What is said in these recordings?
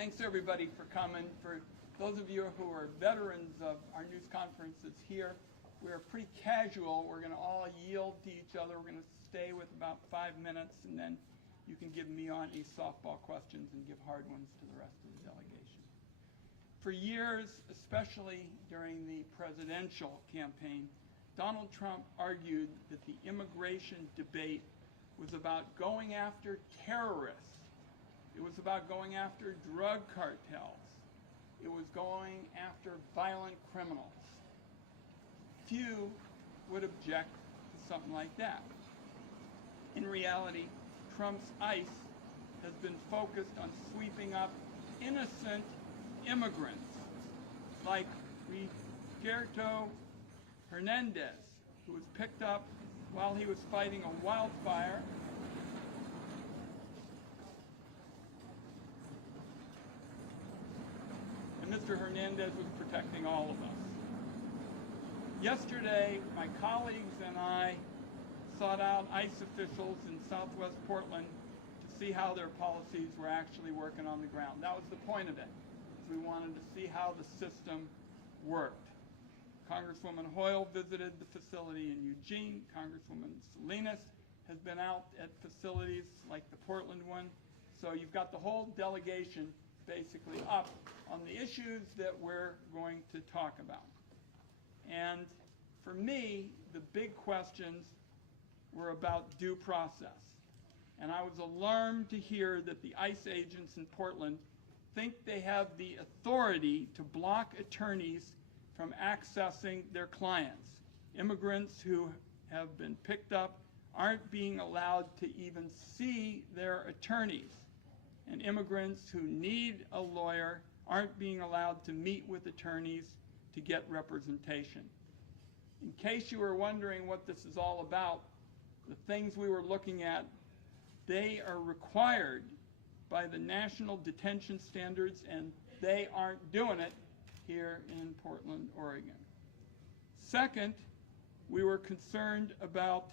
Thanks everybody for coming. For those of you who are veterans of our news conference that's here, we're pretty casual. We're going to all yield to each other. We're going to stay with about 5 minutes, and then you can give me on any softball questions and give hard ones to the rest of the delegation. For years, especially during the presidential campaign, Donald Trump argued that the immigration debate was about going after terrorists. It was about going after drug cartels. It was going after violent criminals. Few would object to something like that. In reality, Trump's ICE has been focused on sweeping up innocent immigrants like Roberto Hernandez, who was picked up while he was fighting a wildfire and Mr. Hernandez was protecting all of us. Yesterday, my colleagues and I sought out ICE officials in Southwest Portland to see how their policies were actually working on the ground. That was the point of it. We wanted to see how the system worked. Congresswoman Hoyle visited the facility in Eugene. Congresswoman Salinas has been out at facilities like the Portland one. So you've got the whole delegation basically up on the issues that we're going to talk about. And for me, the big questions were about due process. And I was alarmed to hear that the ICE agents in Portland think they have the authority to block attorneys from accessing their clients. Immigrants who have been picked up aren't being allowed to even see their attorneys. And immigrants who need a lawyer aren't being allowed to meet with attorneys to get representation. In case you were wondering what this is all about, the things we were looking at, they are required by the national detention standards, and they aren't doing it here in Portland, Oregon. Second, we were concerned about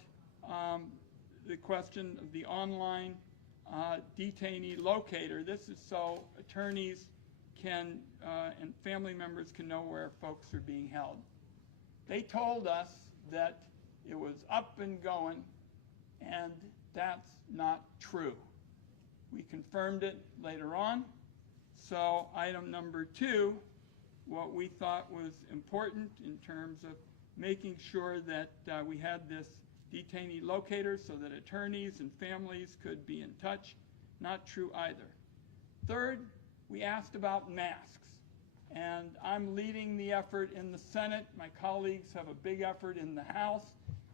the question of the online detainee locator. This is so attorneys can and family members can know where folks are being held. They told us that it was up and going, and that's not true. We confirmed it later on. So item number 2, what we thought was important in terms of making sure that we had this detainee locator so that attorneys and families could be in touch, not true either. Third, we asked about masks. And I'm leading the effort in the Senate. My colleagues have a big effort in the House.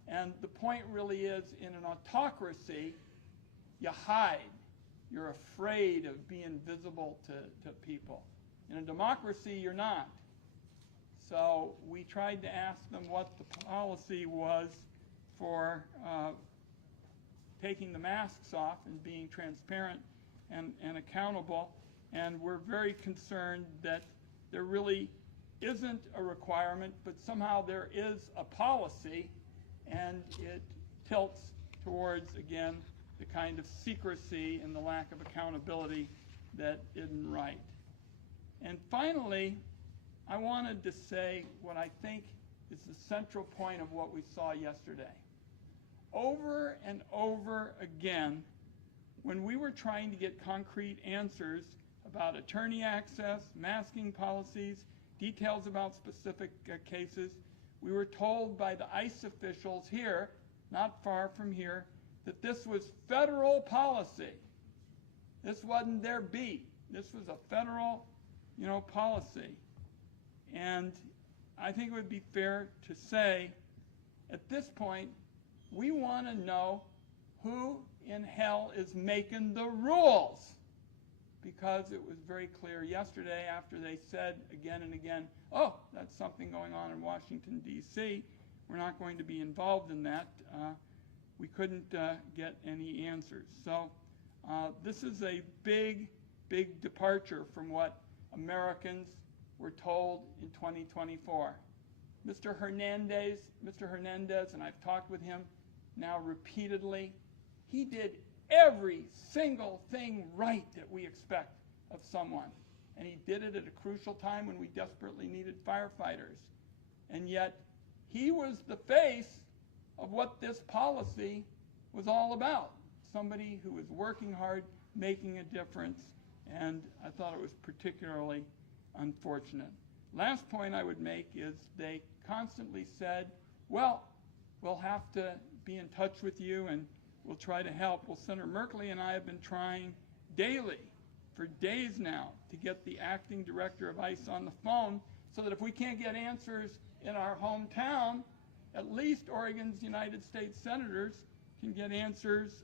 And the point really is, in an autocracy, you hide. You're afraid of being visible to people. In a democracy, you're not. So we tried to ask them what the policy was for taking the masks off and being transparent and accountable. And we're very concerned that there really isn't a requirement, but somehow there is a policy, and it tilts towards, again, the kind of secrecy and the lack of accountability that isn't right. And finally, I wanted to say what I think is the central point of what we saw yesterday. Over and over again, when we were trying to get concrete answers about attorney access, masking policies, details about specific cases, we were told by the ICE officials here, not far from here, that this was federal policy. This wasn't their beat. This was a federal, policy. And I think it would be fair to say, at this point, we want to know who in hell is making the rules. Because it was very clear yesterday after they said again and again, oh, that's something going on in Washington, D.C. We're not going to be involved in that. We couldn't get any answers. So this is a big, big departure from what Americans were told in 2024. Mr. Hernandez, and I've talked with him now repeatedly, he did every single thing right that we expect of someone. and he did it at a crucial time when we desperately needed firefighters. And yet, he was the face of what this policy was all about. Somebody who was working hard, making a difference, and I thought it was particularly unfortunate. Last point I would make is they constantly said, well, we'll have to be in touch with you and we'll try to help. Well, Senator Merkley and I have been trying daily for days now to get the acting director of ICE on the phone so that if we can't get answers in our hometown, at least Oregon's United States senators can get answers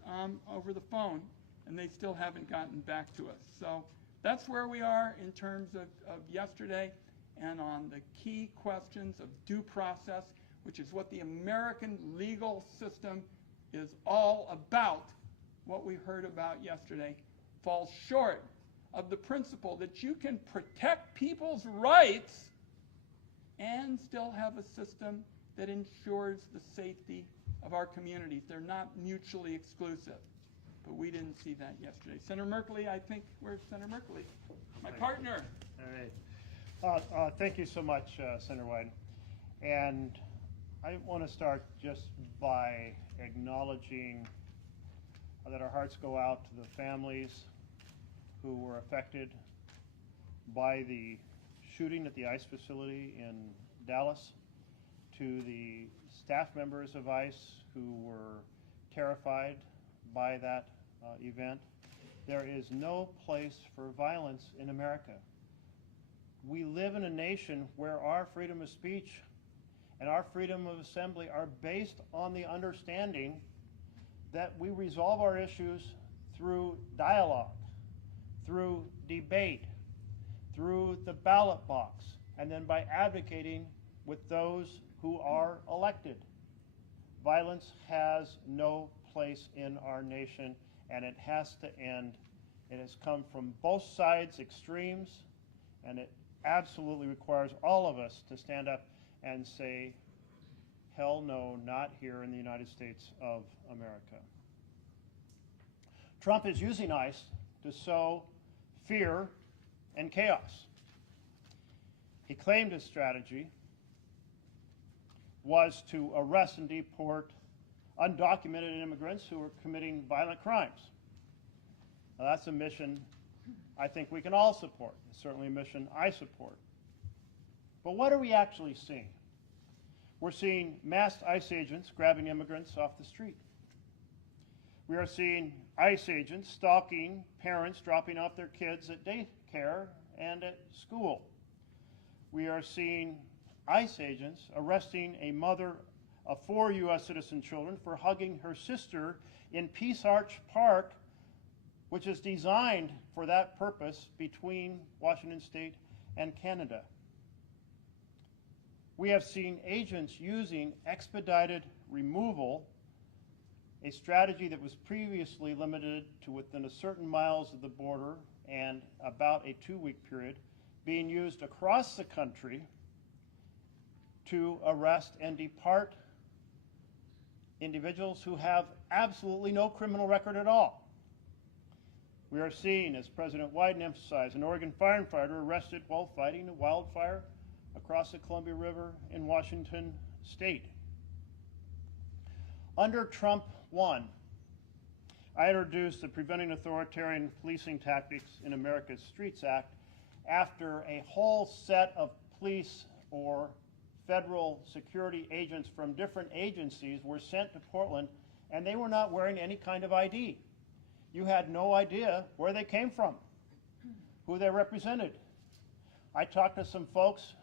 over the phone, and they still haven't gotten back to us. So that's where we are in terms of yesterday and on the key questions of due process, which is what the American legal system is all about. What we heard about yesterday falls short of the principle that you can protect people's rights and still have a system that ensures the safety of our communities. They're not mutually exclusive. But we didn't see that yesterday. Senator Merkley, I think, where's Senator Merkley? My partner. All right. Thank you so much, Senator Wyden. And I want to start just by acknowledging that our hearts go out to the families who were affected by the shooting at the ICE facility in Dallas, to the staff members of ICE who were terrified by that event. There is no place for violence in America. We live in a nation where our freedom of speech and our freedom of assembly are based on the understanding that we resolve our issues through dialogue, through debate, through the ballot box, and then by advocating with those who are elected. Violence has no place in our nation, and it has to end. It has come from both sides, extremes, and it absolutely requires all of us to stand up and say, hell no, not here in the United States of America. Trump is using ICE to sow fear and chaos. He claimed his strategy was to arrest and deport undocumented immigrants who were committing violent crimes. Now, that's a mission I think we can all support. It's certainly a mission I support. But what are we actually seeing? We're seeing masked ICE agents grabbing immigrants off the street. We are seeing ICE agents stalking parents dropping off their kids at daycare and at school. We are seeing ICE agents arresting a mother of 4 U.S. citizen children for hugging her sister in Peace Arch Park, which is designed for that purpose between Washington State and Canada. We have seen agents using expedited removal, a strategy that was previously limited to within a certain miles of the border and about a 2-week period, being used across the country to arrest and depart individuals who have absolutely no criminal record at all. We are seeing, as President Wyden emphasized, an Oregon firefighter arrested while fighting a wildfire across the Columbia River in Washington State. Under Trump 1, I introduced the Preventing Authoritarian Policing Tactics in America's Streets Act after a whole set of police or federal security agents from different agencies were sent to Portland, and they were not wearing any kind of ID. You had no idea where they came from, who they represented. I talked to some folks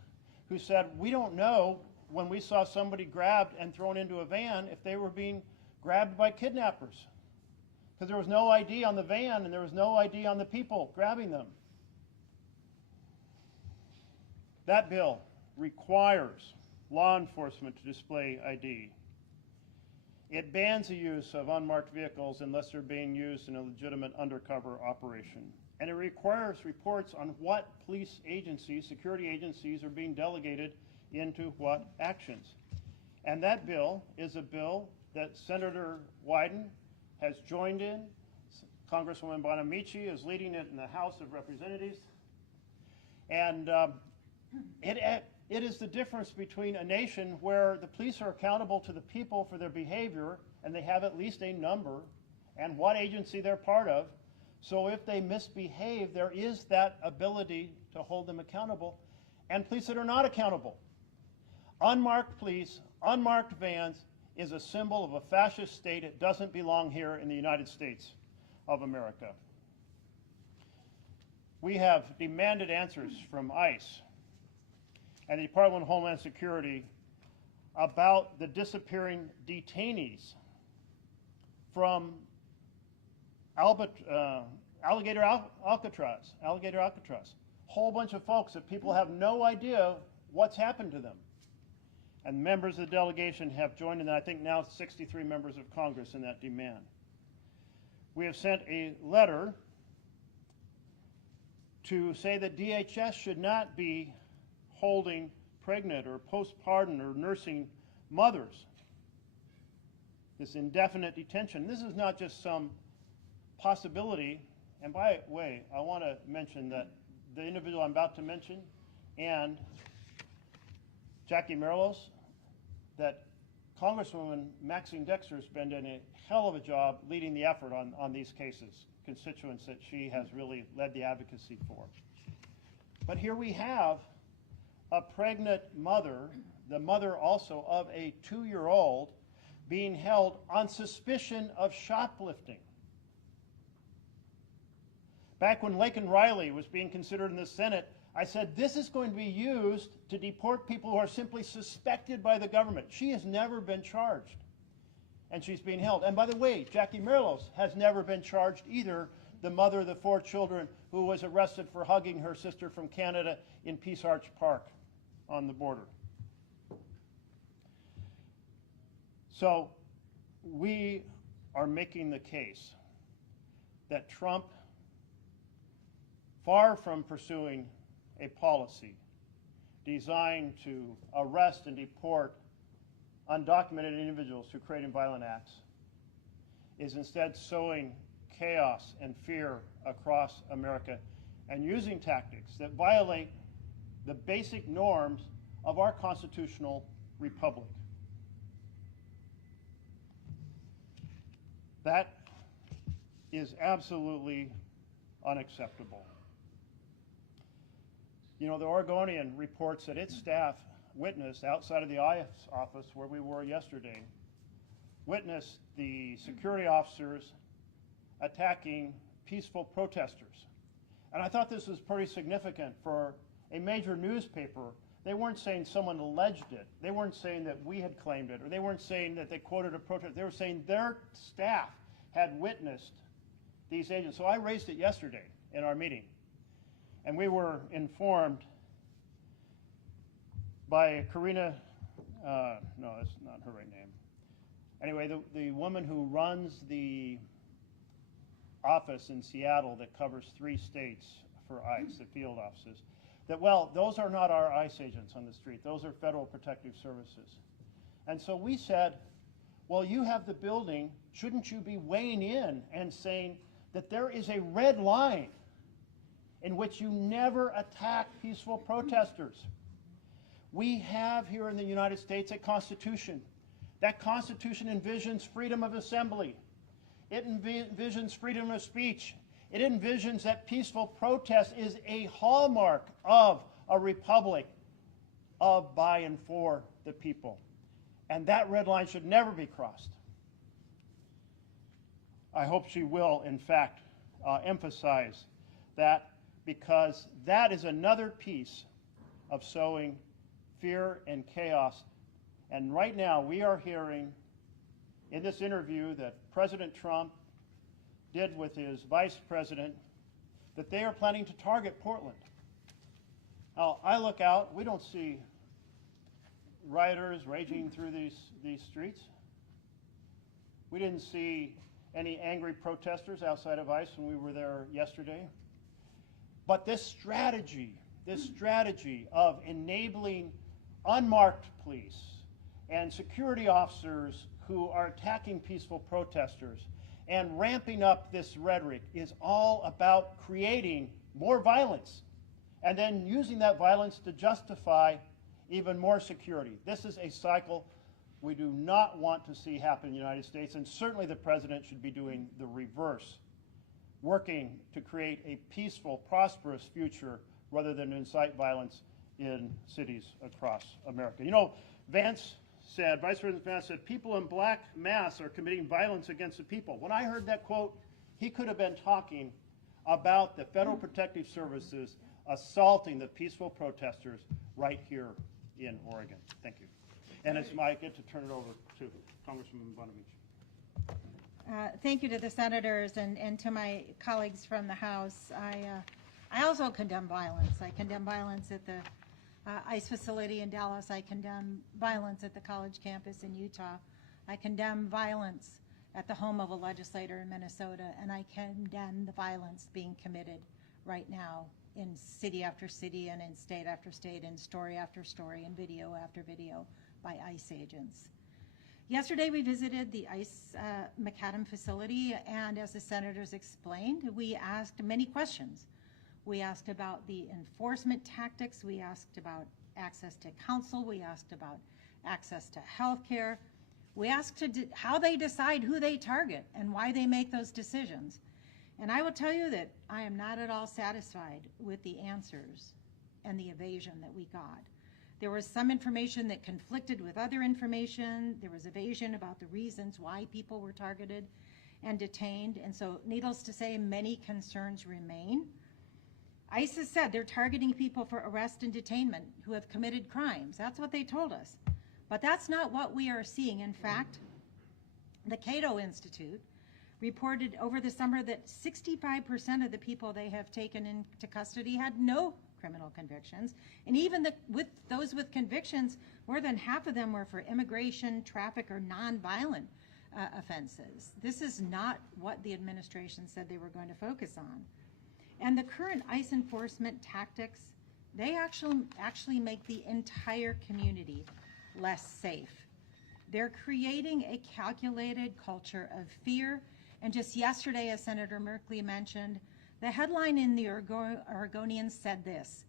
who said, we don't know when we saw somebody grabbed and thrown into a van if they were being grabbed by kidnappers, because there was no ID on the van and there was no ID on the people grabbing them. That bill requires law enforcement to display ID. It bans the use of unmarked vehicles unless they're being used in a legitimate undercover operation. And it requires reports on what police agencies, security agencies, are being delegated into what actions. And that bill is a bill that Senator Wyden has joined in. Congresswoman Bonamici is leading it in the House of Representatives. And it is the difference between a nation where the police are accountable to the people for their behavior, and they have at least a number and what agency they're part of. So if they misbehave, there is that ability to hold them accountable, and police that are not accountable. Unmarked police, unmarked vans is a symbol of a fascist state. It doesn't belong here in the United States of America. We have demanded answers from ICE and the Department of Homeland Security about the disappearing detainees from Alligator Alcatraz. Whole bunch of folks that people have no idea what's happened to them. And members of the delegation have joined in, I think now 63 members of Congress in that demand. We have sent a letter to say that DHS should not be holding pregnant or postpartum or nursing mothers. This indefinite detention. This is not just some possibility. And by the way, I want to mention that the individual I'm about to mention and Jackie Merlos, that Congresswoman Maxine Dexter has been doing a hell of a job leading the effort on these cases, constituents that she has really led the advocacy for. But here we have a pregnant mother, the mother also of a 2-year-old, being held on suspicion of shoplifting. Back when Laken Riley was being considered in the Senate, I said this is going to be used to deport people who are simply suspected by the government. She has never been charged, and she's being held. And by the way, Jackie Merlos has never been charged either, the mother of the 4 children who was arrested for hugging her sister from Canada in Peace Arch Park on the border. So we are making the case that Trump, far from pursuing a policy designed to arrest and deport undocumented individuals who create violent acts, is instead sowing chaos and fear across America and using tactics that violate the basic norms of our constitutional republic. That is absolutely unacceptable. You know, the Oregonian reports that its staff witnessed outside of the ICE office where we were yesterday, witnessed the security officers attacking peaceful protesters. And I thought this was pretty significant for a major newspaper. They weren't saying someone alleged it. They weren't saying that we had claimed it, or they weren't saying that they quoted a protest. They were saying their staff had witnessed these agents. So I raised it yesterday in our meeting. And we were informed by Karina, no, that's not her right name. Anyway, the woman who runs the office in Seattle that covers 3 states for ICE, the field offices, that, well, those are not our ICE agents on the street. Those are Federal Protective Services. And so we said, well, you have the building. Shouldn't you be weighing in and saying that there is a red line in which you never attack peaceful protesters? We have here in the United States a Constitution. That Constitution envisions freedom of assembly. It envisions freedom of speech. It envisions that peaceful protest is a hallmark of a republic of, by, and for the people. And that red line should never be crossed. I hope she will, in fact, emphasize that, because that is another piece of sowing fear and chaos. And right now we are hearing in this interview that President Trump did with his vice president that they are planning to target Portland. Now, I look out, we don't see rioters raging through these streets. We didn't see any angry protesters outside of ICE when we were there yesterday. But this strategy of enabling unmarked police and security officers who are attacking peaceful protesters and ramping up this rhetoric is all about creating more violence and then using that violence to justify even more security. This is a cycle we do not want to see happen in the United States, and certainly the president should be doing the reverse, working to create a peaceful, prosperous future rather than incite violence in cities across America. You know, Vance said, Vice President Vance said, people in black masks are committing violence against the people. When I heard that quote, he could have been talking about the Federal Protective Services assaulting the peaceful protesters right here in Oregon. Thank you. And it's my get to turn it over to Congresswoman Bonamich. Thank you to the senators and to my colleagues from the House. I also condemn violence. I condemn violence at the ICE facility in Dallas. I condemn violence at the college campus in Utah. I condemn violence at the home of a legislator in Minnesota, and I condemn the violence being committed right now in city after city and in state after state, in story after story, and video after video by ICE agents. Yesterday we visited the ICE McAdam facility, and as the senators explained, we asked many questions. We asked about the enforcement tactics, we asked about access to counsel, we asked about access to health care. We asked how they decide who they target and why they make those decisions. And I will tell you that I am not at all satisfied with the answers and the evasion that we got. There was some information that conflicted with other information. There was evasion about the reasons why people were targeted and detained. And so, needless to say, many concerns remain. ICE has said they're targeting people for arrest and detainment who have committed crimes. That's what they told us. But that's not what we are seeing. In fact, the Cato Institute reported over the summer that 65% of the people they have taken into custody had no criminal convictions. And even with those with convictions, more than half of them were for immigration, traffic, or nonviolent offenses. This is not what the administration said they were going to focus on. And the current ICE enforcement tactics, they actually make the entire community less safe. They're creating a calculated culture of fear. And just yesterday, as Senator Merkley mentioned, the headline in the Oregonian said this: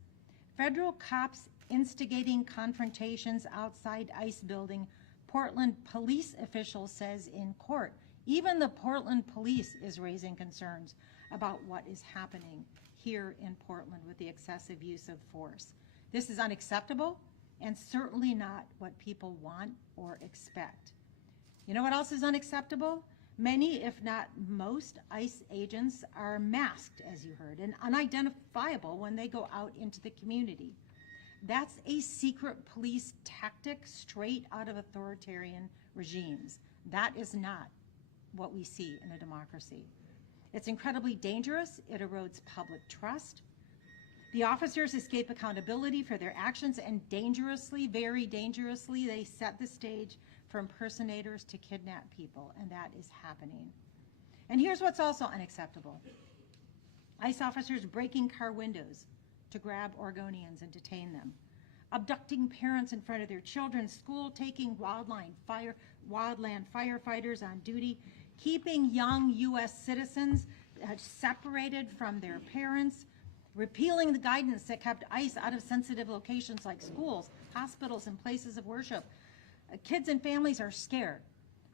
federal cops instigating confrontations outside ICE building, Portland police official says in court. Even the Portland police is raising concerns about what is happening here in Portland with the excessive use of force. This is unacceptable and certainly not what people want or expect. You know what else is unacceptable? Many, if not most, ICE agents are masked, as you heard, and unidentifiable when they go out into the community. That's a secret police tactic straight out of authoritarian regimes. That is not what we see in a democracy. It's incredibly dangerous. It erodes public trust. The officers escape accountability for their actions, and dangerously, very dangerously, they set the stage for impersonators to kidnap people, and that is happening. And here's what's also unacceptable. ICE officers breaking car windows to grab Oregonians and detain them, abducting parents in front of their children's school, taking wildland firefighters on duty, keeping young U.S. citizens separated from their parents, repealing the guidance that kept ICE out of sensitive locations like schools, hospitals, and places of worship. Kids and families are scared.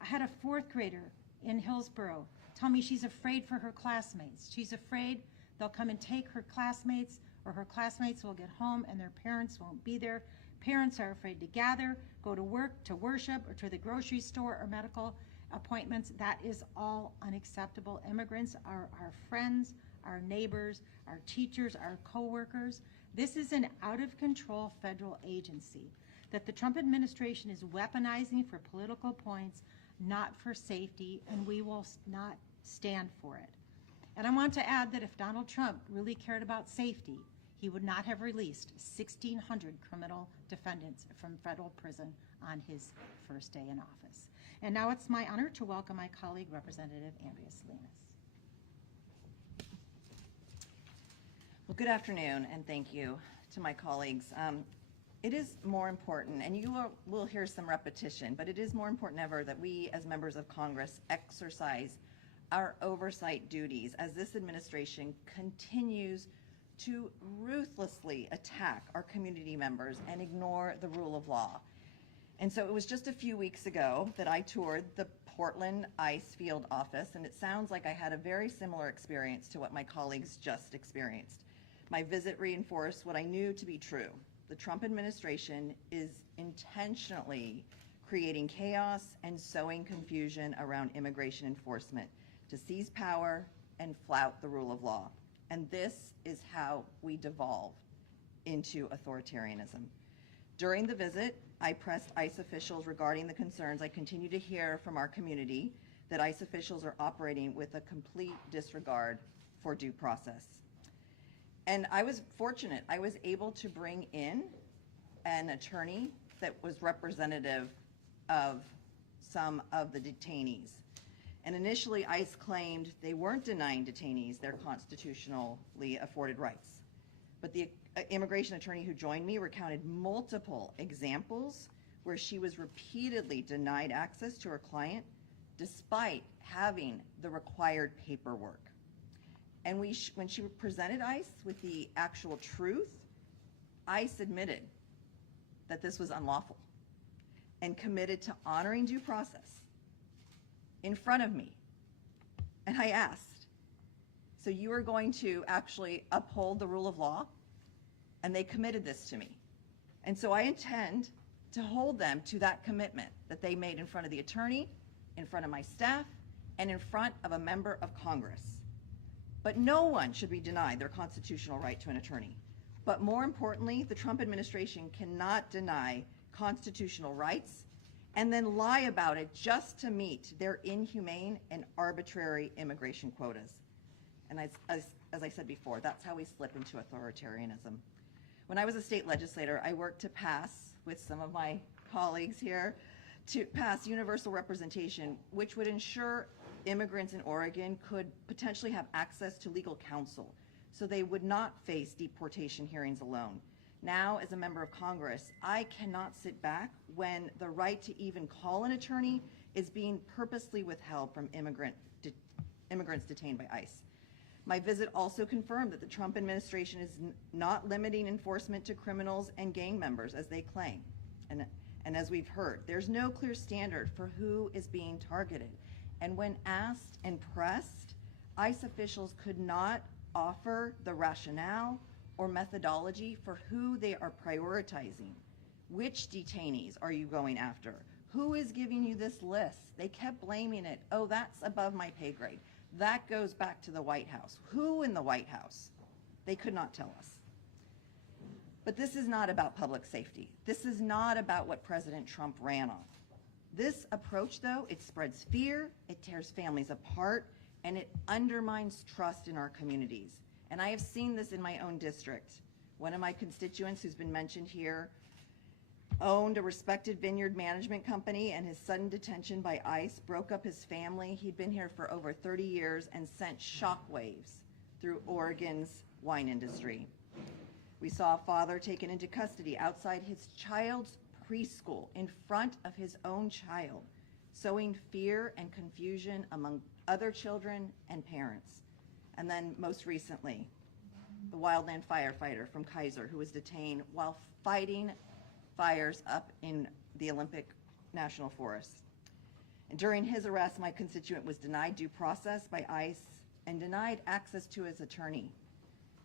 I had a fourth grader in Hillsborough tell me she's afraid for her classmates. She's afraid they'll come and take her classmates, or her classmates will get home and their parents won't be there. Parents are afraid to gather, go to work, to worship, or to the grocery store or medical appointments. That is all unacceptable. Immigrants are our friends, our neighbors, our teachers, our co-workers. This is an out-of-control federal agency that the Trump administration is weaponizing for political points, not for safety, and we will not stand for it. And I want to add that if Donald Trump really cared about safety, he would not have released 1,600 criminal defendants from federal prison on his first day in office. And now it's my honor to welcome my colleague, Representative Andrea Salinas. Well, good afternoon, and thank you to my colleagues. It is more important, and you will hear some repetition, but it is more important ever that we as members of Congress exercise our oversight duties as this administration continues to ruthlessly attack our community members and ignore the rule of law. And so it was just a few weeks ago that I toured the Portland ICE field office, and it sounds like I had a very similar experience to what my colleagues just experienced. My visit reinforced what I knew to be true. The Trump administration is intentionally creating chaos and sowing confusion around immigration enforcement to seize power and flout the rule of law. And this is how we devolve into authoritarianism. During the visit, I pressed ICE officials regarding the concerns I continue to hear from our community that ICE officials are operating with a complete disregard for due process. And I was fortunate. I was able to bring in an attorney that was representative of some of the detainees. And initially, ICE claimed they weren't denying detainees their constitutionally afforded rights. But the immigration attorney who joined me recounted multiple examples where she was repeatedly denied access to her client despite having the required paperwork. And when she presented ICE with the actual truth, ICE admitted that this was unlawful and committed to honoring due process in front of me. And I asked, so you are going to actually uphold the rule of law? And they committed this to me. And so I intend to hold them to that commitment that they made in front of the attorney, in front of my staff, and in front of a member of Congress. But no one should be denied their constitutional right to an attorney. But more importantly, the Trump administration cannot deny constitutional rights and then lie about it just to meet their inhumane and arbitrary immigration quotas. And as I said before, that's how we slip into authoritarianism. When I was a state legislator, I worked to pass, with some of my colleagues here, to pass universal representation, which would ensure immigrants in Oregon could potentially have access to legal counsel, so they would not face deportation hearings alone. Now, as a member of Congress, I cannot sit back when the right to even call an attorney is being purposely withheld from immigrants detained by ICE. My visit also confirmed that the Trump administration is not limiting enforcement to criminals and gang members, as they claim. And as we've heard, there's no clear standard for who is being targeted. And when asked and pressed, ICE officials could not offer the rationale or methodology for who they are prioritizing. Which detainees are you going after? Who is giving you this list? They kept blaming it. Oh, that's above my pay grade. That goes back to the White House. Who in the White House? They could not tell us. But this is not about public safety. This is not about what President Trump ran on. This approach, though, it spreads fear, it tears families apart, and it undermines trust in our communities. And I have seen this in my own district. One of my constituents, who's been mentioned here, owned a respected vineyard management company, and his sudden detention by ICE broke up his family. He'd been here for over 30 years and sent shockwaves through Oregon's wine industry. We saw a father taken into custody outside his child's preschool in front of his own child, sowing fear and confusion among other children and parents. And then most recently, the wildland firefighter from Kaiser who was detained while fighting fires up in the Olympic National Forest. And during his arrest, my constituent was denied due process by ICE and denied access to his attorney.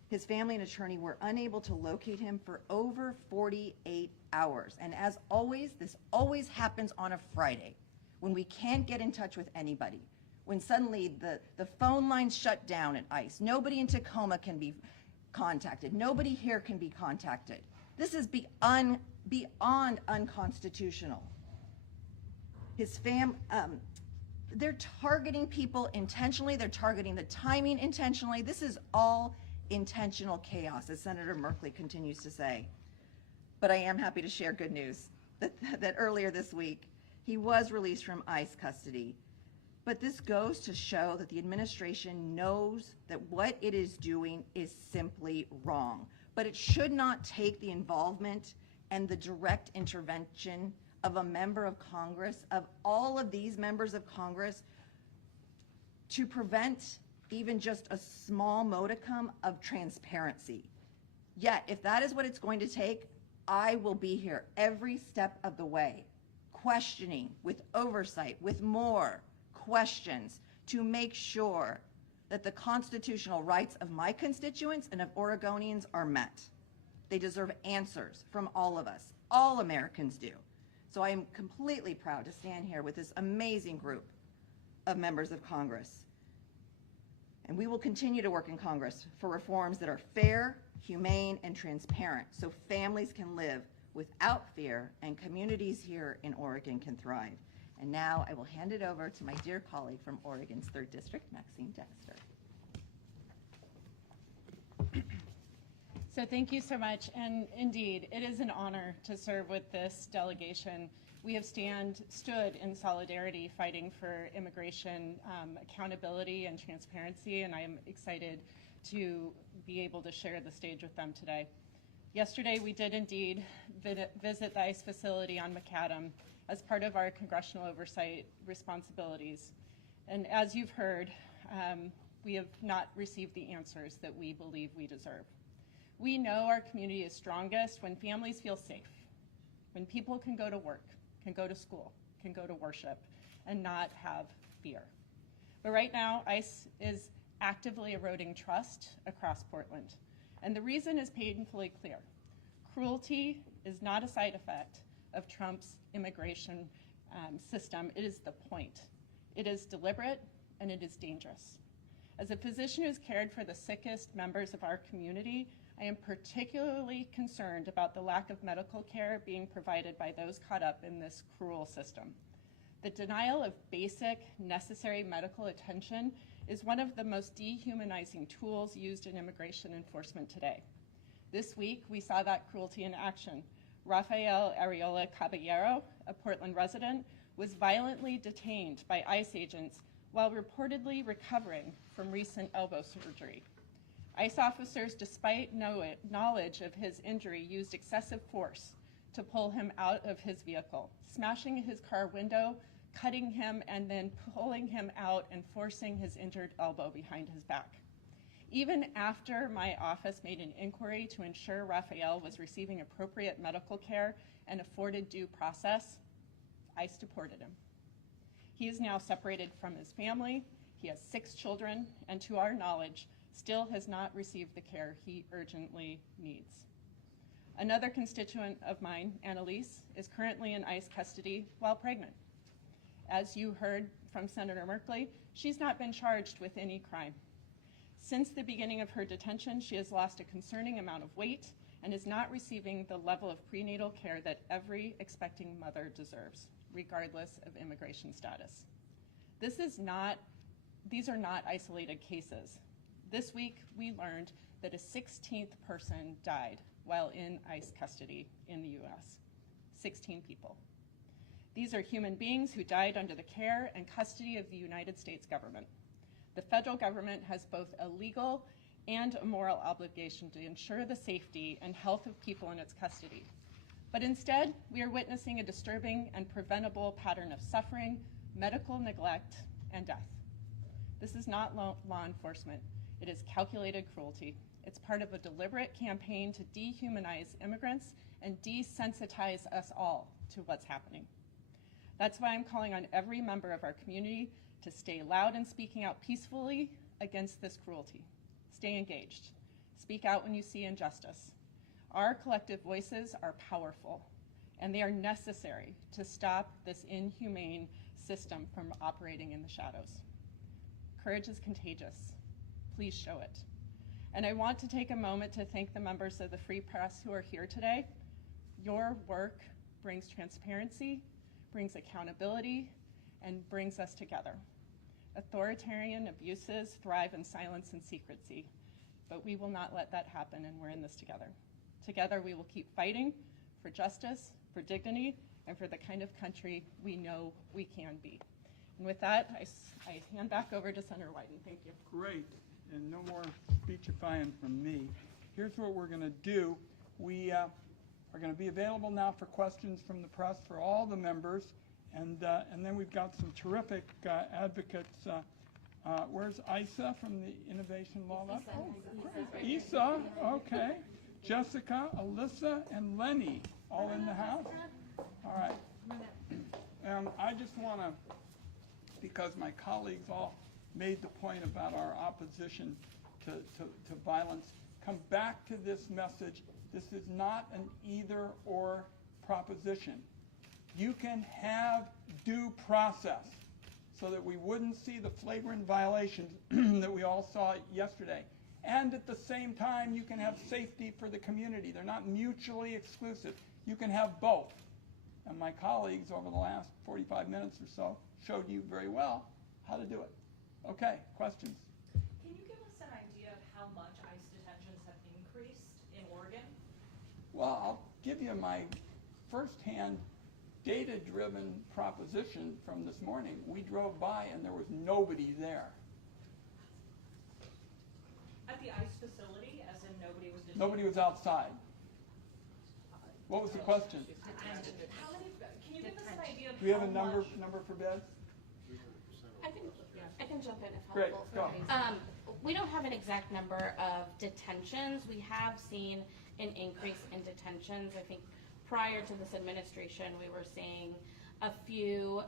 His family and attorney were unable to locate him for over 48 hours. And as always, this always happens on a Friday when we can't get in touch with anybody, when suddenly the phone lines shut down at ICE. Nobody in Tacoma can be contacted. Nobody here can be contacted. This is beyond unconstitutional. They're targeting people intentionally. They're targeting the timing intentionally. This is all intentional chaos, as Senator Merkley continues to say. But I am happy to share good news that earlier this week, he was released from ICE custody. But this goes to show that the administration knows that what it is doing is simply wrong. But it should not take the involvement and the direct intervention of a member of Congress, of all of these members of Congress, to prevent even just a small modicum of transparency. Yet, if that is what it's going to take, I will be here every step of the way, questioning, with oversight, with more questions to make sure that the constitutional rights of my constituents and of Oregonians are met. They deserve answers from all of us. All Americans do. So I am completely proud to stand here with this amazing group of members of Congress. And we will continue to work in Congress for reforms that are fair, humane, and transparent so families can live without fear and communities here in Oregon can thrive. And now I will hand it over to my dear colleague from Oregon's 3rd District, Maxine Dexter. So thank you so much, and indeed, it is an honor to serve with this delegation. We have stood in solidarity fighting for immigration accountability and transparency, and I am excited to be able to share the stage with them today. Yesterday, we did indeed visit the ICE facility on McAdam as part of our congressional oversight responsibilities. And as you've heard, we have not received the answers that we believe we deserve. We know our community is strongest when families feel safe, when people can go to work, can go to school, can go to worship, and not have fear. But right now, ICE is actively eroding trust across Portland. And the reason is painfully clear. Cruelty is not a side effect of Trump's immigration system. It is the point. It is deliberate and it is dangerous. As a physician who's cared for the sickest members of our community, I am particularly concerned about the lack of medical care being provided by those caught up in this cruel system. The denial of basic, necessary medical attention is one of the most dehumanizing tools used in immigration enforcement today. This week, we saw that cruelty in action. Rafael Arreola Caballero, a Portland resident, was violently detained by ICE agents while reportedly recovering from recent elbow surgery. ICE officers, despite knowledge of his injury, used excessive force to pull him out of his vehicle, smashing his car window, cutting him, and then pulling him out and forcing his injured elbow behind his back. Even after my office made an inquiry to ensure Rafael was receiving appropriate medical care and afforded due process, ICE deported him. He is now separated from his family. He has 6 children, and to our knowledge, still has not received the care he urgently needs. Another constituent of mine, Annalise, is currently in ICE custody while pregnant. As you heard from Senator Merkley, she's not been charged with any crime. Since the beginning of her detention, she has lost a concerning amount of weight and is not receiving the level of prenatal care that every expecting mother deserves, regardless of immigration status. These are not isolated cases. This week, we learned that a 16th person died while in ICE custody in the U.S. 16 people. These are human beings who died under the care and custody of the United States government. The federal government has both a legal and a moral obligation to ensure the safety and health of people in its custody. But instead, we are witnessing a disturbing and preventable pattern of suffering, medical neglect, and death. This is not law enforcement. It is calculated cruelty. It's part of a deliberate campaign to dehumanize immigrants and desensitize us all to what's happening. That's why I'm calling on every member of our community to stay loud in speaking out peacefully against this cruelty. Stay engaged. Speak out when you see injustice. Our collective voices are powerful, and they are necessary to stop this inhumane system from operating in the shadows. Courage is contagious. Please show it. And I want to take a moment to thank the members of the Free Press who are here today. Your work brings transparency, brings accountability, and brings us together. Authoritarian abuses thrive in silence and secrecy, but we will not let that happen, and we're in this together. Together, we will keep fighting for justice, for dignity, and for the kind of country we know we can be. And with that, I hand back over to Senator Wyden. Thank you. Great, and no more speechifying from me. Here's what we're going to do. We are going to be available now for questions from the press for all the members, and then we've got some terrific advocates Where's Isa from the Innovation Law Lab? Oh, great. Isa, okay. Jessica, Alyssa, and Lenny, all in the house? All right. And I just want to, because my colleagues all made the point about our opposition to violence, come back to this message. This is not an either-or proposition. You can have due process so that we wouldn't see the flagrant violations that we all saw yesterday. And at the same time, you can have safety for the community. They're not mutually exclusive. You can have both. And my colleagues over the last 45 minutes or so showed you very well how to do it. Okay, questions? Can you give us an idea of how much ICE detentions have increased in Oregon? Well, I'll give you my firsthand data-driven proposition from this morning. We drove by and there was nobody there. At the ICE facility, as in nobody was detained? Nobody was outside. What was the question? How many, can you give us an idea of Do we have a how number much- for beds? I can jump in if Great, helpful. go. We don't have an exact number of detentions. We have seen an increase in detentions. I think prior to this administration, we were seeing a few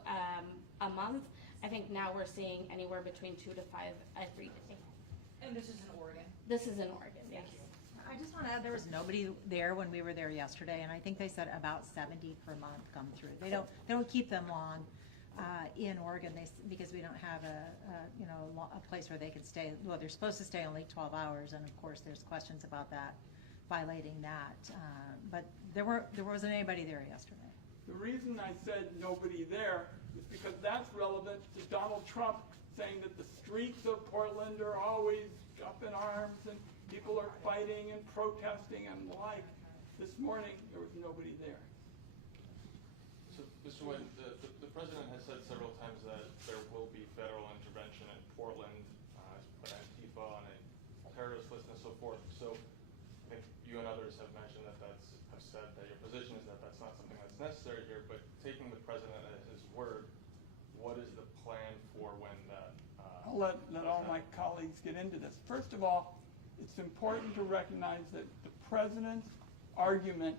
a month. I think now we're seeing anywhere between 2 to 5 every day. And this is in Oregon? This is in Oregon, yes. I just want to add, there was nobody there when we were there yesterday, and I think they said about 70 per month come through. They don't keep them long in Oregon, because we don't have a place where they can stay. Well, they're supposed to stay only 12 hours, and of course, there's questions about that, violating that. But there wasn't anybody there yesterday. The reason I said nobody there is because that's relevant to Donald Trump saying that the streets of Portland are always up in arms and people are fighting and protesting and the like. This morning, there was nobody there. So, Mr. White, the President has said several times that there will be federal intervention in Portland, put Antifa on a terrorist list and so forth. So I think you and others have mentioned have said that your position is that that's not something that's necessary here, but taking the President at his word, what is the plan for when that? I'll let all my colleagues get into this. First of all, it's important to recognize that the President's argument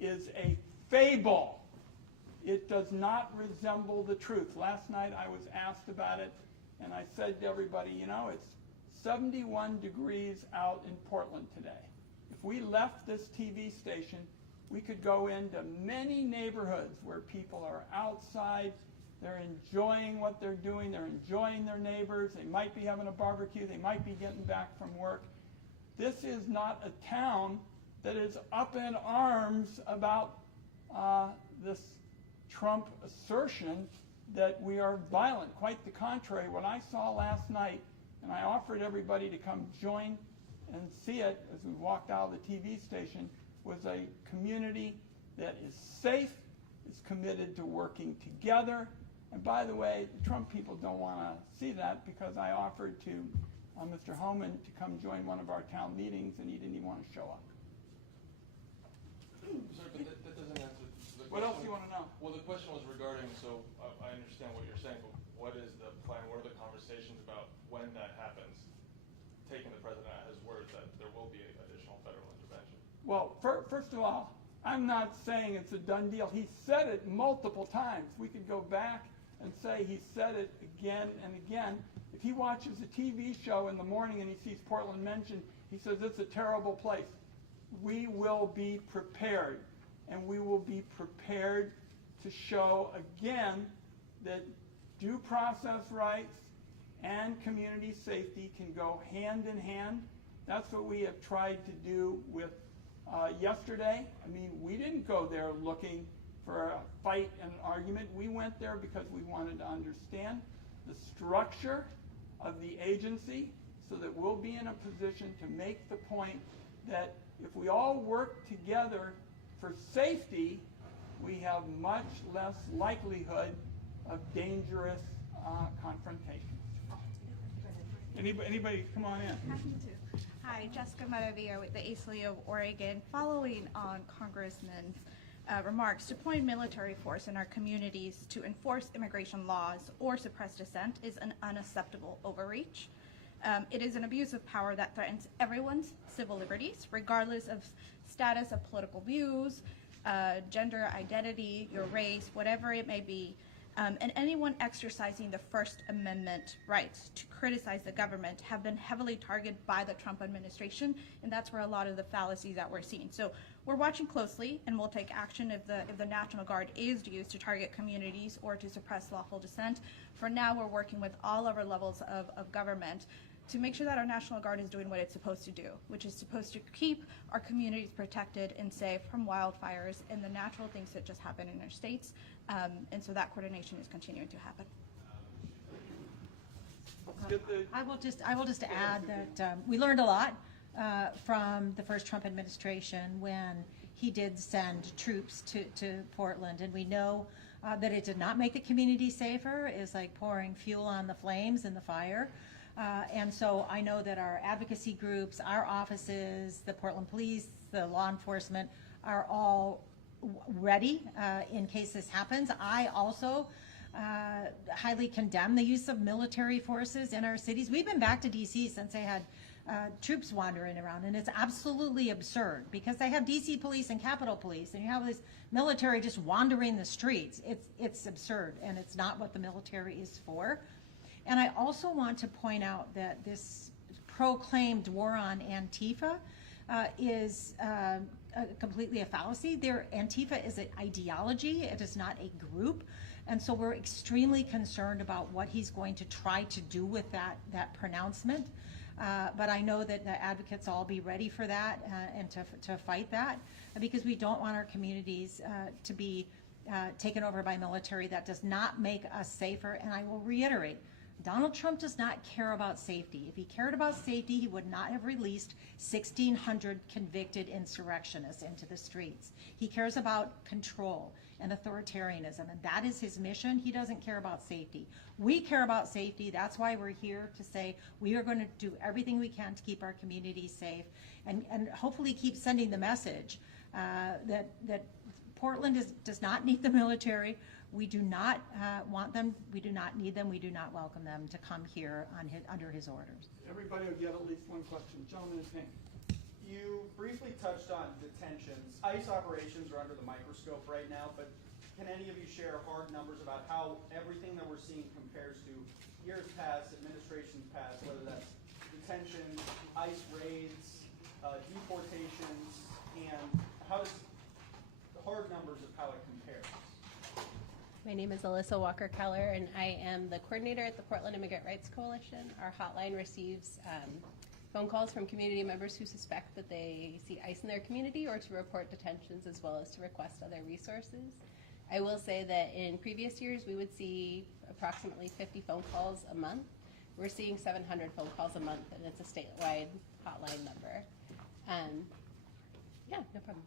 is a fable. It does not resemble the truth. Last night I was asked about it, and I said to everybody, it's 71 degrees out in Portland today. If we left this TV station, we could go into many neighborhoods where people are outside, they're enjoying what they're doing, they're enjoying their neighbors, they might be having a barbecue, they might be getting back from work. This is not a town that is up in arms about this Trump assertion that we are violent. Quite the contrary. What I saw last night, and I offered everybody to come join and see it as we walked out of the TV station, was a community that is safe, is committed to working together. And by the way, the Trump people don't want to see that, because I offered to Mr. Homan to come join one of our town meetings, and he didn't even want to show up. Sir, but that doesn't answer the question. What else do you want to know? Well, the question was regarding, so I understand what you're saying, but what is the plan? What are the conversations about when that happens? Taking the President at his word that there will be additional federal intervention. Well, first of all, I'm not saying it's a done deal. He said it multiple times. We could go back and say he said it again and again. If he watches a TV show in the morning and he sees Portland mentioned, he says it's a terrible place. We will be prepared, and we will be prepared to show again that due process rights and community safety can go hand in hand. That's what we have tried to do with yesterday. I mean, we didn't go there looking for a fight and an argument. We went there because we wanted to understand the structure of the agency so that we'll be in a position to make the point that if we all work together for safety, we have much less likelihood of dangerous confrontations. Anybody, come on in. Happy to. Hi, Jessica Maravilla with the ACLU of Oregon. Following on Congressman's remarks, deploying military force in our communities to enforce immigration laws or suppress dissent is an unacceptable overreach. It is an abuse of power that threatens everyone's civil liberties, regardless of status of political views, gender identity, your race, whatever it may be. And anyone exercising the First Amendment rights to criticize the government have been heavily targeted by the Trump administration, and that's where a lot of the fallacies that we're seeing. So we're watching closely, and we'll take action if the National Guard is used to target communities or to suppress lawful dissent. For now, we're working with all of our levels of government to make sure that our National Guard is doing what it's supposed to do, which is supposed to keep our communities protected and safe from wildfires and the natural things that just happen in our states. And so that coordination is continuing to happen. I will just add that we learned a lot from the first Trump administration when he did send troops to Portland, and we know that it did not make the community safer. It's like pouring fuel on the flames and the fire. And so I know that our advocacy groups, our offices, the Portland Police, the law enforcement are all ready in case this happens. I also highly condemn the use of military forces in our cities. We've been back to DC since they had troops wandering around, and it's absolutely absurd because they have DC police and Capitol Police, and you have this military just wandering the streets. It's absurd, and it's not what the military is for. And I also want to point out that this proclaimed war on Antifa is completely a fallacy. Antifa is an ideology. It is not a group. And so we're extremely concerned about what he's going to try to do with that pronouncement. But I know that the advocates all be ready for that and to fight that, because we don't want our communities to be taken over by military. That does not make us safer. And I will reiterate, Donald Trump does not care about safety. If he cared about safety, he would not have released 1,600 convicted insurrectionists into the streets. He cares about control and authoritarianism, and that is his mission. He doesn't care about safety. We care about safety. That's why we're here to say we are going to do everything we can to keep our communities safe and hopefully keep sending the message that Portland does not need the military. We do not want them. We do not need them. We do not welcome them to come here under his orders. Everybody will get at least one question. Gentleman in pink. You briefly touched on detentions. ICE operations are under the microscope right now, but can any of you share hard numbers about how everything that we're seeing compares to years past, administrations past, whether that's detentions, ICE raids, deportations, and how does the hard numbers of how it compares? My name is Alyssa Walker-Keller, and I am the coordinator at the Portland Immigrant Rights Coalition. Our hotline receives phone calls from community members who suspect that they see ICE in their community or to report detentions, as well as to request other resources. I will say that in previous years, we would see approximately 50 phone calls a month. We're seeing 700 phone calls a month, and it's a statewide hotline number. Yeah, no problem.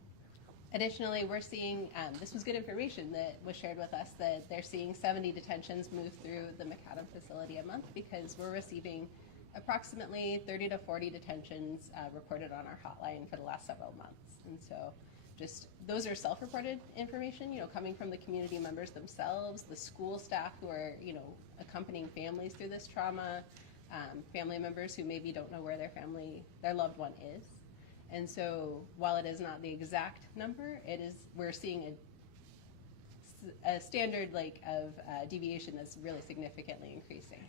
Additionally, we're seeing, this was good information that was shared with us, that they're seeing 70 detentions move through the McAdam facility a month, because we're receiving approximately 30 to 40 detentions reported on our hotline for the last several months. And so just those are self-reported information, coming from the community members themselves, the school staff who are, accompanying families through this trauma, family members who maybe don't know where their loved one is. And so while it is not the exact number, we're seeing a standard of deviation that's really significantly increasing.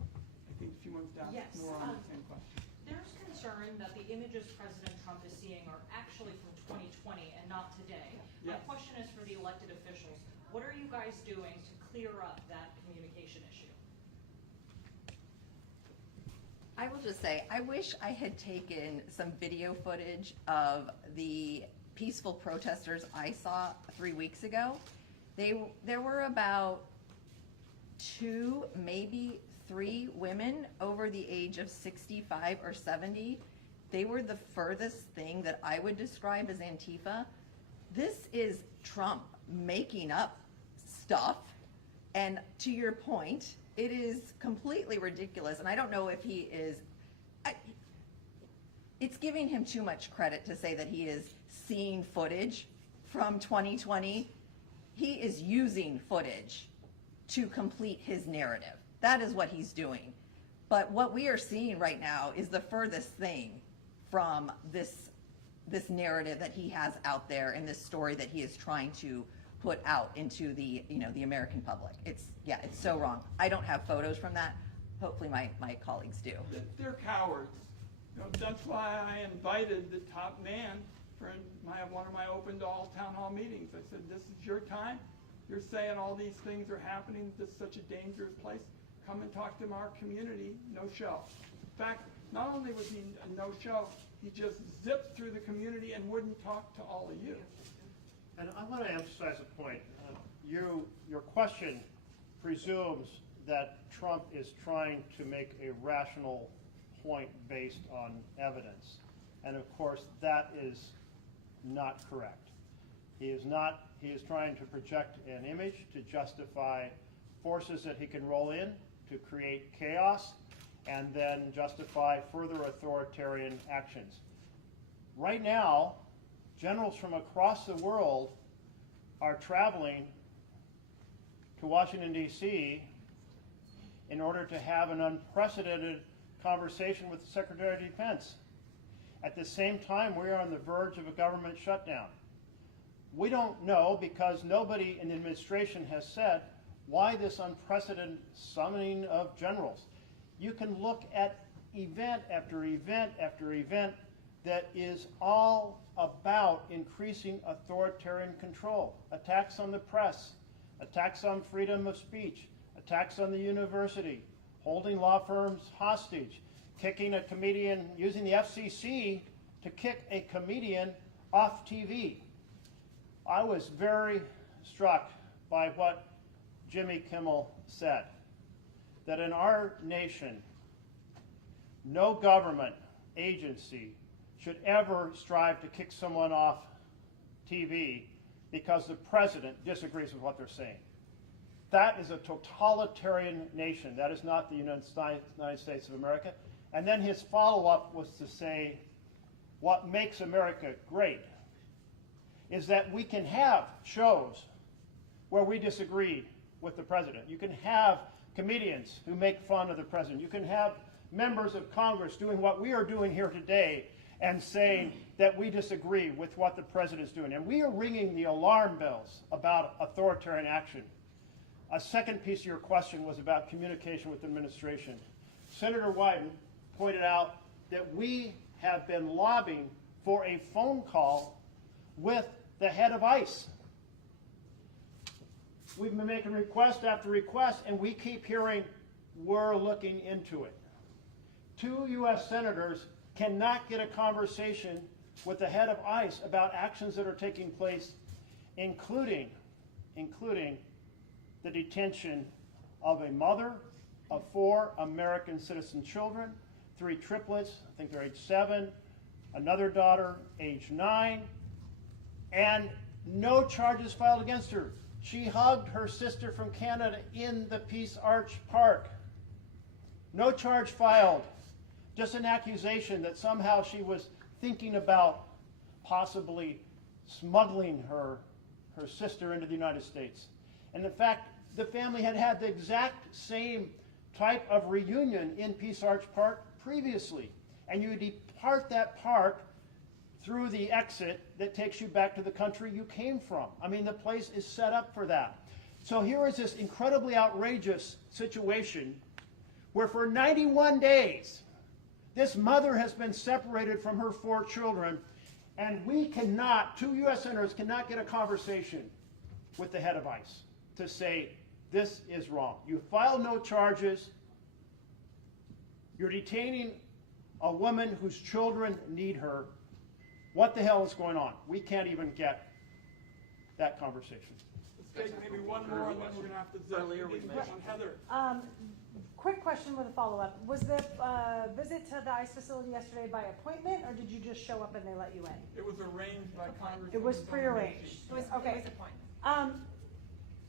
I think she wants to ask Yes, more on the same question. There's concern that the images President Trump is seeing are actually from 2020 and not today. Yes. My question is for the elected officials. What are you guys doing to clear up that communication issue? I will just say, I wish I had taken some video footage of the peaceful protesters I saw 3 weeks ago. There were about 2, maybe 3 women over the age of 65 or 70. They were the furthest thing that I would describe as Antifa. This is Trump making up stuff, and to your point, it is completely ridiculous, and I don't know if he is, it's giving him too much credit to say that he is seeing footage from 2020, he is using footage to complete his narrative. That is what he's doing. But what we are seeing right now is the furthest thing from this narrative that he has out there and this story that he is trying to put out into the, the American public. It's so wrong. I don't have photos from that. Hopefully my colleagues do. They're cowards. That's why I invited the top man for one of my open to all town hall meetings. I said, this is your time. You're saying all these things are happening. This is such a dangerous place. Come and talk to our community. No show. In fact, not only was he a no show, he just zipped through the community and wouldn't talk to all of you. And I want to emphasize a point. Your question presumes that Trump is trying to make a rational point based on evidence. And of course, that is not correct. He is trying to project an image to justify forces that he can roll in to create chaos and then justify further authoritarian actions. Right now, generals from across the world are traveling to Washington, D.C. in order to have an unprecedented conversation with the Secretary of Defense. At the same time, we are on the verge of a government shutdown. We don't know, because nobody in the administration has said, why this unprecedented summoning of generals. You can look at event after event after event that is all about increasing authoritarian control. Attacks on the press, attacks on freedom of speech, attacks on the university, holding law firms hostage, kicking a comedian, using the FCC to kick a comedian off TV. I was very struck by what Jimmy Kimmel said, that in our nation, no government agency should ever strive to kick someone off TV because the president disagrees with what they're saying. That is a totalitarian nation. That is not the United States of America. And then his follow-up was to say, what makes America great is that we can have shows where we disagree with the president. You can have comedians who make fun of the president. You can have members of Congress doing what we are doing here today and saying that we disagree with what the president is doing. And we are ringing the alarm bells about authoritarian action. A second piece of your question was about communication with the administration. Senator Wyden pointed out that we have been lobbying for a phone call with the head of ICE. We've been making request after request, and we keep hearing, we're looking into it. 2 U.S. senators cannot get a conversation with the head of ICE about actions that are taking place, including the detention of a mother of 4 American citizen children, 3 triplets, I think they're age 7, another daughter, age 9, and no charges filed against her. She hugged her sister from Canada in the Peace Arch Park. No charge filed, just an accusation that somehow she was thinking about possibly smuggling her sister into the United States. And in fact, the family had had the exact same type of reunion in Peace Arch Park previously. And you depart that park through the exit that takes you back to the country you came from. I mean, the place is set up for that. So here is this incredibly outrageous situation where for 91 days, this mother has been separated from her 4 children, and we cannot, 2 U.S. senators cannot get a conversation with the head of ICE to say, this is wrong. You filed no charges. You're detaining a woman whose children need her. What the hell is going on? We can't even get that conversation. Let's take maybe one more, and then we're going to have to zip. Heather. Quick question with a follow-up. Was the visit to the ICE facility yesterday by appointment, or did you just show up and they let you in? It was arranged by Congress. It was prearranged. It was Okay. appointment.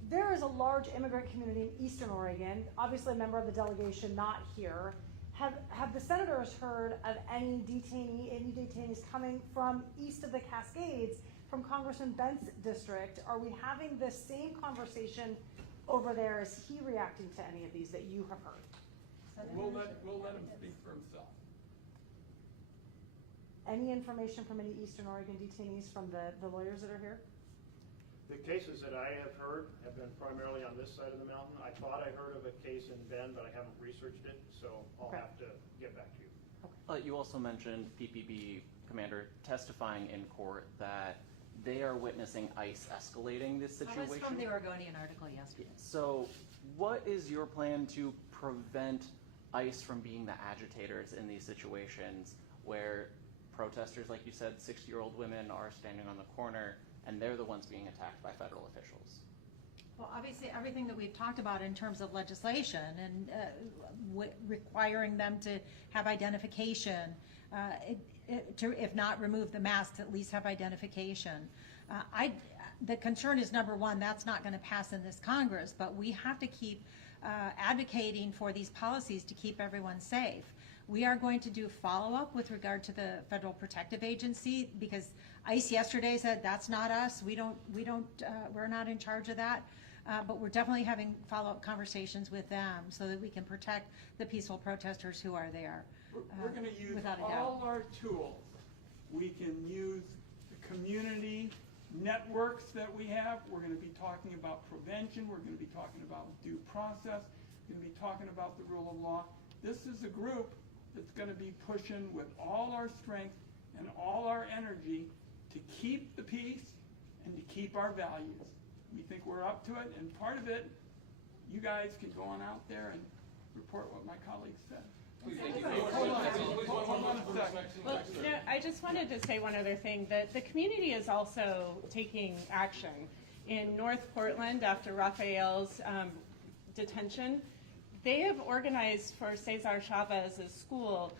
There is a large immigrant community in Eastern Oregon, obviously a member of the delegation, not here. Have the senators heard of any detainees coming from east of the Cascades from Congressman Bent's district, are we having the same conversation over there? Is he reacting to any of these that you have heard? We'll let him speak for himself. Any information from any Eastern Oregon detainees from the lawyers that are here? The cases that I have heard have been primarily on this side of the mountain. I thought I heard of a case in Bend, but I haven't researched it, so I'll have to get back to you. You also mentioned PPB commander testifying in court that they are witnessing ICE escalating this situation. That was from the Oregonian article yesterday. So what is your plan to prevent ICE from being the agitators in these situations where protesters, like you said, 60-year-old women are standing on the corner and they're the ones being attacked by federal officials? Well, obviously, everything that we've talked about in terms of legislation and requiring them to have identification, to, if not remove the masks, at least have identification. The concern is, number one, that's not going to pass in this Congress, but we have to keep advocating for these policies to keep everyone safe. We are going to do follow-up with regard to the Federal Protective Agency, because ICE yesterday said that's not us. We're not in charge of that. But we're definitely having follow-up conversations with them so that we can protect the peaceful protesters who are there. We're going to use without a doubt. all our tools. We can use the community networks that we have. We're going to be talking about prevention. We're going to be talking about due process. We're going to be talking about the rule of law. This is a group that's going to be pushing with all our strength and all our energy to keep the peace and to keep our values. We think we're up to it, and part of it, you guys can go on out there and report what my colleagues said. Hold on a second. Well, I just wanted to say one other thing, that the community is also taking action. In North Portland, after Rafael's detention, they have organized for Cesar Chavez's school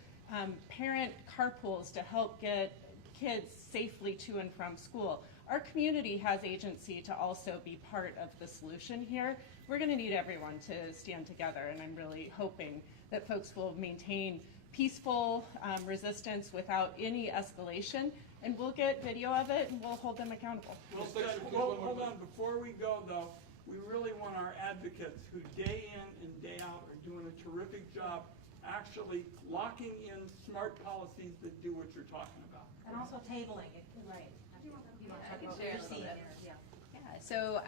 parent carpools to help get kids safely to and from school. Our community has agency to also be part of the solution here. We're going to need everyone to stand together, and I'm really hoping that folks will maintain peaceful resistance without any escalation, and we'll get video of it and we'll hold them accountable. Hold on, before we go though, we really want our advocates who day in and day out are doing a terrific job actually locking in smart policies that do what you're talking about. And also tabling it, right. I can share a little bit. So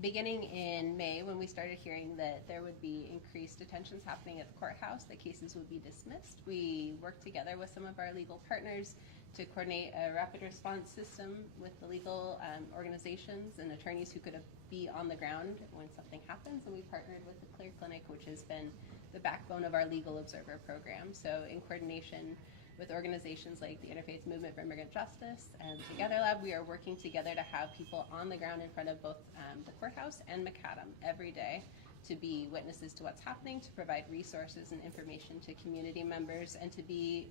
beginning in May, when we started hearing that there would be increased detentions happening at the courthouse, that cases would be dismissed, we worked together with some of our legal partners to coordinate a rapid response system with the legal organizations and attorneys who could be on the ground when something happens, and we partnered with the Clear Clinic, which has been the backbone of our Legal Observer program. So in coordination with organizations like the Interfaith Movement for Immigrant Justice and Together Lab, we are working together to have people on the ground in front of both the courthouse and macadam every day to be witnesses to what's happening, to provide resources and information to community members, and to be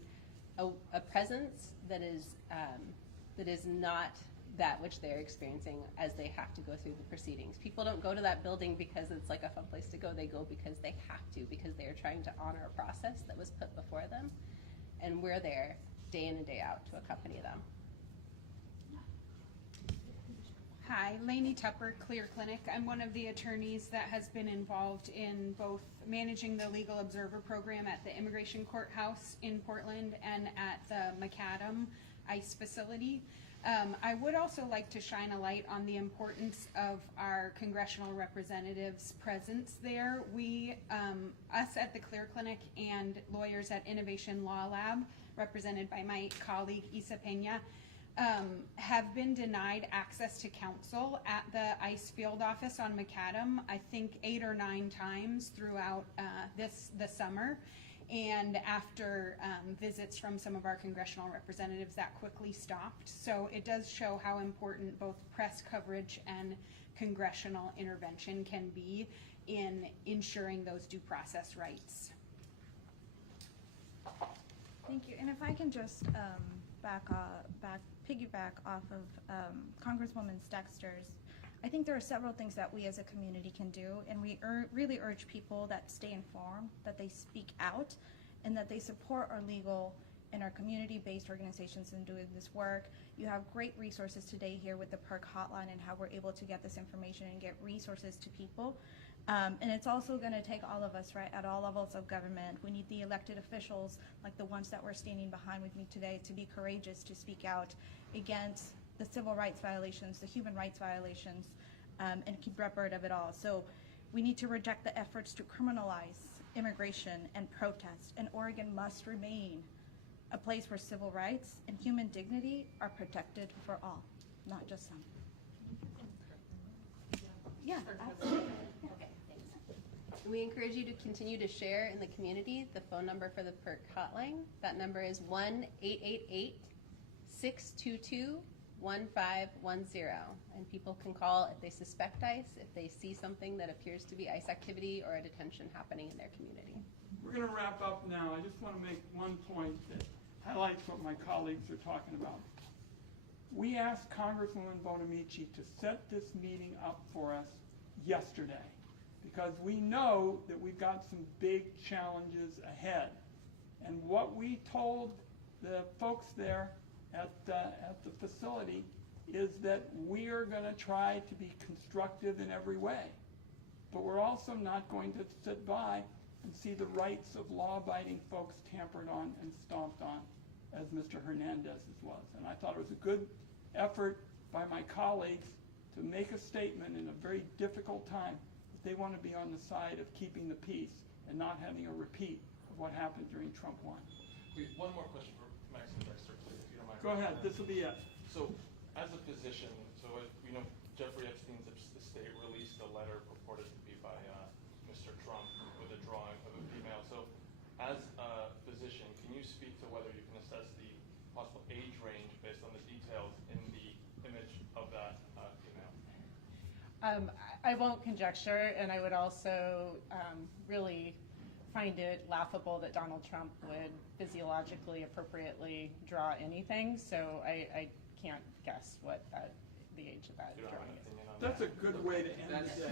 a presence that is not that which they're experiencing as they have to go through the proceedings. People don't go to that building because it's like a fun place to go. They go because they have to, because they are trying to honor a process that was put before them. And we're there day in and day out to accompany them. Hi, Lainey Tupper, Clear Clinic. I'm one of the attorneys that has been involved in both managing the Legal Observer program at the Immigration Courthouse in Portland and at the macadam ICE facility. I would also like to shine a light on the importance of our congressional representatives' presence there. We, us at the Clear Clinic and lawyers at Innovation Law Lab, represented by my colleague Isa Pena, have been denied access to counsel at the ICE field office on macadam, I think 8 or 9 times throughout the summer. And after visits from some of our congressional representatives, that quickly stopped. So it does show how important both press coverage and congressional intervention can be in ensuring those due process rights. Thank you. And if I can just piggyback off of Congresswoman Dexter's, I think there are several things that we as a community can do, and we really urge people that stay informed, that they speak out, and that they support our legal and our community-based organizations in doing this work. You have great resources today here with the PERC hotline and how we're able to get this information and get resources to people. And it's also going to take all of us, right, at all levels of government. We need the elected officials, like the ones that were standing behind with me today, to be courageous, to speak out against the civil rights violations, the human rights violations, and keep record of it all. So we need to reject the efforts to criminalize immigration and protest, and Oregon must remain a place where civil rights and human dignity are protected for all, not just some. Yeah, absolutely. Okay, thanks. We encourage you to continue to share in the community the phone number for the PERC hotline. That number is 1-888-622-1510. And people can call if they suspect ICE, if they see something that appears to be ICE activity or a detention happening in their community. We're going to wrap up now. I just want to make one point that highlights what my colleagues are talking about. We asked Congresswoman Bonamici to set this meeting up for us yesterday because we know that we've got some big challenges ahead. And what we told the folks there at the facility is that we are going to try to be constructive in every way. But we're also not going to sit by and see the rights of law-abiding folks tampered on and stomped on, as Mr. Hernandez's was. And I thought it was a good effort by my colleagues to make a statement in a very difficult time that they want to be on the side of keeping the peace and not having a repeat of what happened during Trump 1. One more question for Maxine Dexter, please, if you don't mind. Go ahead, this will be it. So, as a physician, we know Jeffrey Epstein's estate released a letter purported to be by Mr. Trump with a drawing of a female. So, as a physician, can you speak to whether you can assess the possible age range based on the details in the image of that female? I won't conjecture, and I would also really find it laughable that Donald Trump would physiologically appropriately draw anything, so I can't guess what the age of that drawing is. That's a good way to end it.